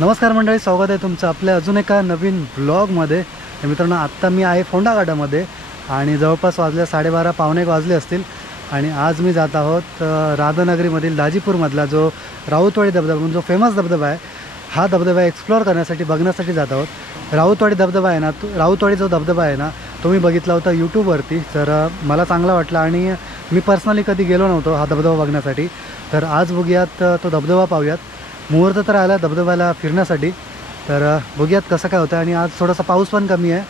नमस्कार मंडळी, स्वागत आहे तुमचं आपल्या अजून एका नवीन ब्लॉगमध्ये। मित्रांनो, आत्ता मी आहे फोंडा घाटामध्ये आणि जवळपास वाजले 12:30 पावणे एक वाजले असतील आणि आज मी जात आहोत राधानगरीमधील दाजीपूरमधला जो राऊतवाडी धबधबा म्हणजे जो फेमस धबधबा आहे, हा धबधबा एक्सप्लोअर करण्यासाठी बघण्यासाठी जात आहोत। राऊतवाडी धबधबा आहे ना, राऊतवाडी जो धबधबा आहे ना, तो मी बघितला होता यूट्यूबवरती, तर मला चांगला वाटला आणि मी पर्सनली कधी गेलो नव्हतो हा धबधबा बघण्यासाठी। तर आज बघूयात तो धबधबा पाहूयात। मुहूर्त तर आला धबधब्याला फिरण्यासाठी, तर बघूयात कसं काय होतं। आणि आज थोडासा पाऊस पण कमी आहे,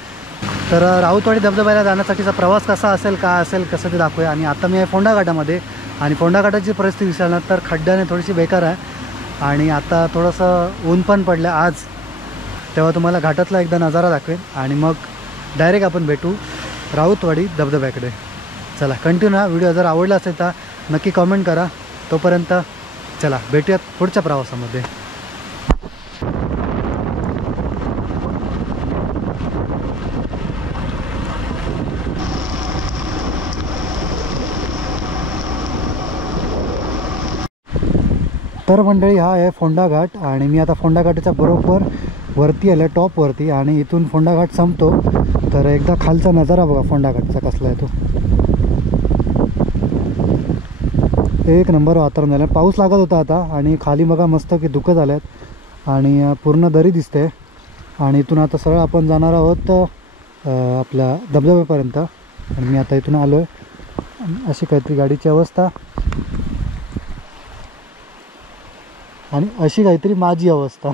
तर राऊतवाडी धबधब्याला जाण्यासाठीचा प्रवास कसा असेल, काय असेल, कसं ते दाखवूया। आणि आता मी आहे फोंडा घाटामध्ये आणि फोंडा घाटाची परिस्थिती विचारणार तर खड्ड्याने थोडीशी बेकार आहे आणि आता थोडंसं ऊन पण पडलं आज, तेव्हा तुम्हाला घाटातला एकदा नजारा दाखवेन आणि मग डायरेक्ट आपण भेटू राऊतवाडी धबधब्याकडे। चला कंटिन्यू हा व्हिडिओ जर आवडला असेल तर नक्की कमेंट करा। तोपर्यंत चला भेटूयात पुढच्या प्रवासामध्ये। तर मंडळी, हा आहे फोंडा घाट आणि मी आता फोंडा घाटाच्या बरोबर वरती आलं, टॉपवरती, आणि इथून फोंडा घाट संपतो। तर एकदा खालचा नजारा बघा फोंडा घाटचा कसला आहे तो। एक नंबर वातावरण झालं, पाऊस लागत होता आता आणि खाली बघा मस्त की धुकं झाल्यात आणि पूर्ण दरी दिसते। आणि इथून आता सरळ आपण जाणार आहोत आपल्या धबधब्यापर्यंत आणि मी आता इथून आलो आहे। अशी काहीतरी गाडीची अवस्था आणि अशी काहीतरी माझी अवस्था।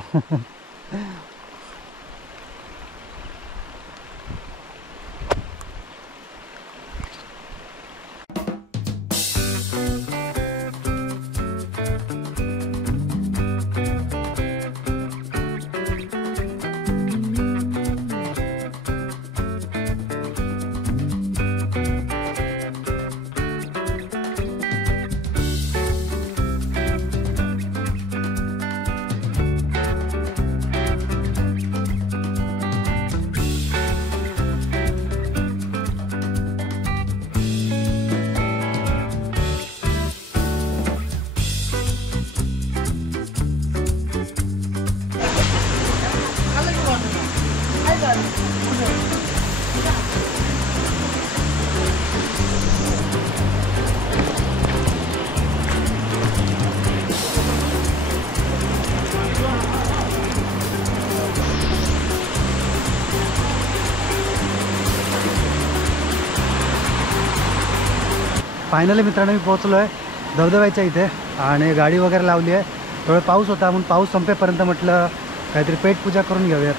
फायनली मित्रांनो मी पोहोचलो आहे धबधब्याच्या इथे आणि गाडी वगैरे लावली आहे। थोडं पाऊस होता म्हणून पाऊस संपेपर्यंत म्हटलं काहीतरी पेटपूजा करून घेऊयात।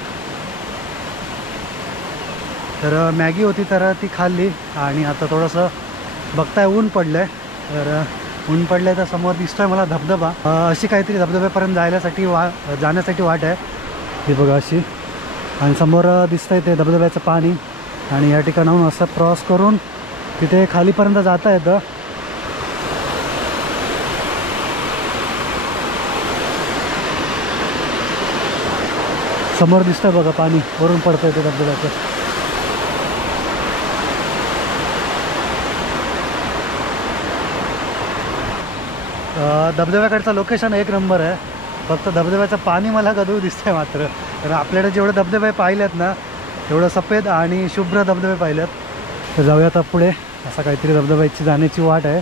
तर मॅगी होती तर ती खाल्ली आणि आता थोडंसं बघताय ऊन पडलं आहे, तर ऊन पडलं आहे तर समोर दिसतोय मला धबधबा। अशी काहीतरी धबधब्यापर्यंत जाण्यासाठी वाट आहे ही बघा अशी, आणि समोर दिसतंय ते धबधब्याचं पाणी आणि या ठिकाणाहून असं क्रॉस करून तिथे खालीपर्यंत जाता येतं। समोर दिसतंय बघा पाणी वरून पडतंय ते धबधब्याचं। धबधब्याकडचं लोकेशन एक नंबर आहे, फक्त धबधब्याचं पाणी मला गढूळ दिसतंय मात्र। तर आपल्याकडे जेवढे धबधबे पाहिलेत ना, तेवढं सफेद आणि शुभ्र धबधबे पाहिलेत। तर जाऊया आता पुढे, असा काहीतरी धबधब्याची जाण्याची वाट आहे।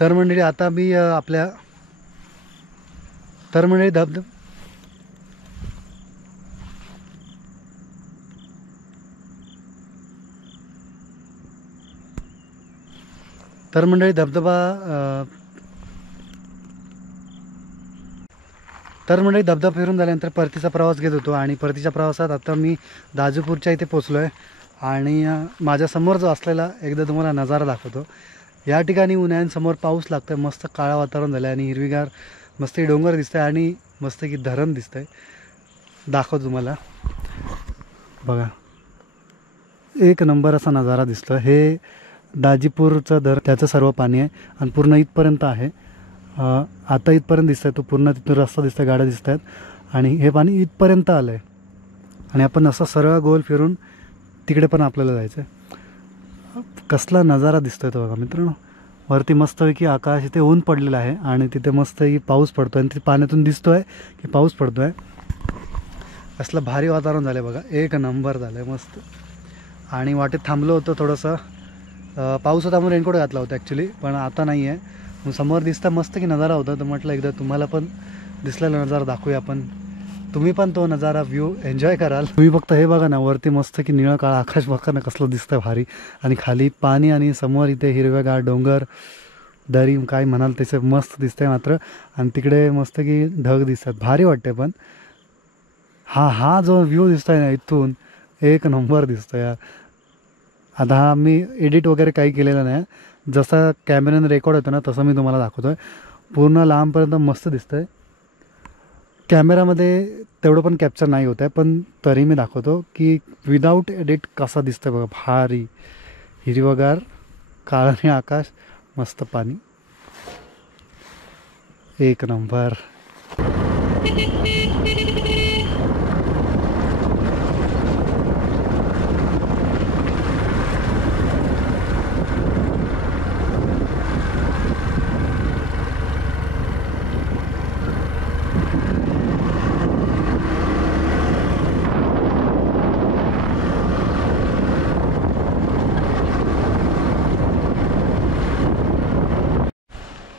तर मंडळी आता मी आपल्या तर मंडळी धबधबा फिरून झाल्यानंतर परतीचा प्रवास घेत होतो आणि परतीच्या प्रवासात आता मी दाजूपूरच्या इथे पोचलो आहे आणि माझ्यासमोर जो असलेला एकदा तुम्हाला नजारा दाखवतो. या ठिकाणी उन्हाळ्यांसमोर पाऊस लागतो आहे, मस्त काळं वातावरण झालं आहे आणि हिरवीगार मस्त डोंगर दिसतं आहे आणि मस्त की धरण दिसतं आहे. दाखवतो तुम्हाला बघा, एक नंबर असा नजारा दिसतो. हे दाजीपूरचं धरण, त्याचं सर्व पाणी आहे आणि पूर्ण इथपर्यंत आहे. आता इथपर्यंत दिसतं आहे, तो पूर्ण तिथून रस्ता दिसतो आहे, गाड्या दिसत आहेत आणि हे पाणी इथपर्यंत आलं आहे आणि आपण असं सरळ गोल फिरून तिकडे पण आपल्याला जायचं आहे. कसला नजारा दिसतोय तो बघा मित्रांनो. वरती मस्तपैकी आकाश, इथे ऊन पडलेलं आहे आणि तिथे मस्तपैकी पाऊस पडतो आहे आणि तिथे पाण्यातून दिसतोय की पाऊस पडतो आहे. कसलं भारी वातावरण झालं आहे बघा, एक नंबर झालं आहे मस्त. आणि वाटेत थांबलो होतो थोडंसं, पाऊस होता म्हणून रेनकोट घातला होता ॲक्च्युली, पण आता नाही आहे. मग समोर दिसता मस्त की नजारा होता, तर म्हटलं एकदा तुम्हाला पण दिसलेला नजारा दाखवूया आपण. तुम्ही पण तो नजारा व्ह्यू एन्जॉय कराल. तुम्ही फक्त हे बघा ना, वरती मस्त की निळं काळं आकाश बघा ना कसलं दिसतं भारी, आणि खाली पाणी आणि समोर इथे हिरवेगार डोंगर दरी काय म्हणाल तसे मस्त दिसतंय मात्र. आणि तिकडे मस्त की ढग दिसतात, भारी वाटते. पण हा जो व्ह्यू दिसतोय ना इथून, एक नंबर दिसतो यार. आता हा मी एडिट वगैरे काही केलेलं नाही, जसा कॅमेऱ्याने रेकॉर्ड होतं ना तसं मी तुम्हाला दाखवतो आहे. पूर्ण लांबपर्यंत मस्त दिसतं आहे. कॅमेरामध्ये तेवढं पण कॅप्चर नाही होत आहे, पण तरी मी दाखवतो की विदाऊट एडिट कसा दिसतं बघा. भारी हिरवगार, काळाने आकाश, मस्त पाणी, एक नंबर.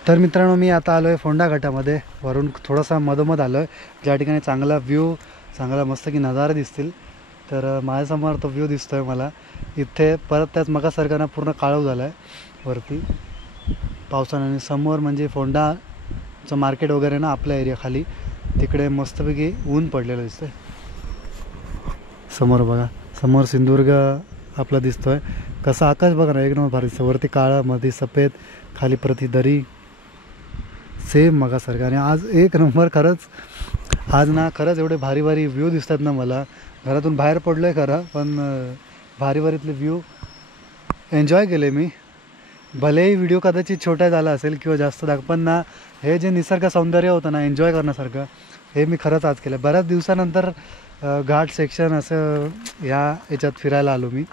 तर मित्रांनो, मी आता आलो आहे फोंडा घाटामध्ये. वरून थोडासा मधोमध आलो आहे, ज्या ठिकाणी चांगला व्ह्यू, चांगला मस्त की नजारे दिसतील. तर माझ्यासमोर तो व्ह्यू दिसतो आहे मला. इथे परत त्याच मगासारखा ना पूर्ण काळोख झाला आहे वरती पावसाने. आणि समोर म्हणजे फोंडाचं मार्केट वगैरे ना आपल्या एरिया खाली, तिकडे मस्तपैकी ऊन पडलेलं दिसतं आहे. समोर बघा, समोर सिंधुदुर्ग आपला दिसतो आहे. कसं आकाश बघा ना, एक नंबर भारी दिसतं. वरती काळा, मध्ये सफेद, खाली प्रति दरी, सेम मगासारखं. आणि आज एक नंबर खरंच. आज ना खरंच एवढे भारी भारी व्ह्यू दिसतात ना मला. घरातून बाहेर पडलो आहे खरं, पण भारी भारीतले व्ह्यू एन्जॉय केले मी. भलेही व्हिडिओ कदाचित छोटा झाला असेल किंवा जास्त पण ना, हे जे निसर्ग सौंदर्य होतं ना एन्जॉय करण्यासारखं, हे मी खरंच आज केलं. बऱ्याच दिवसानंतर घाट सेक्शन असं ह्या याच्यात फिरायला आलो मी.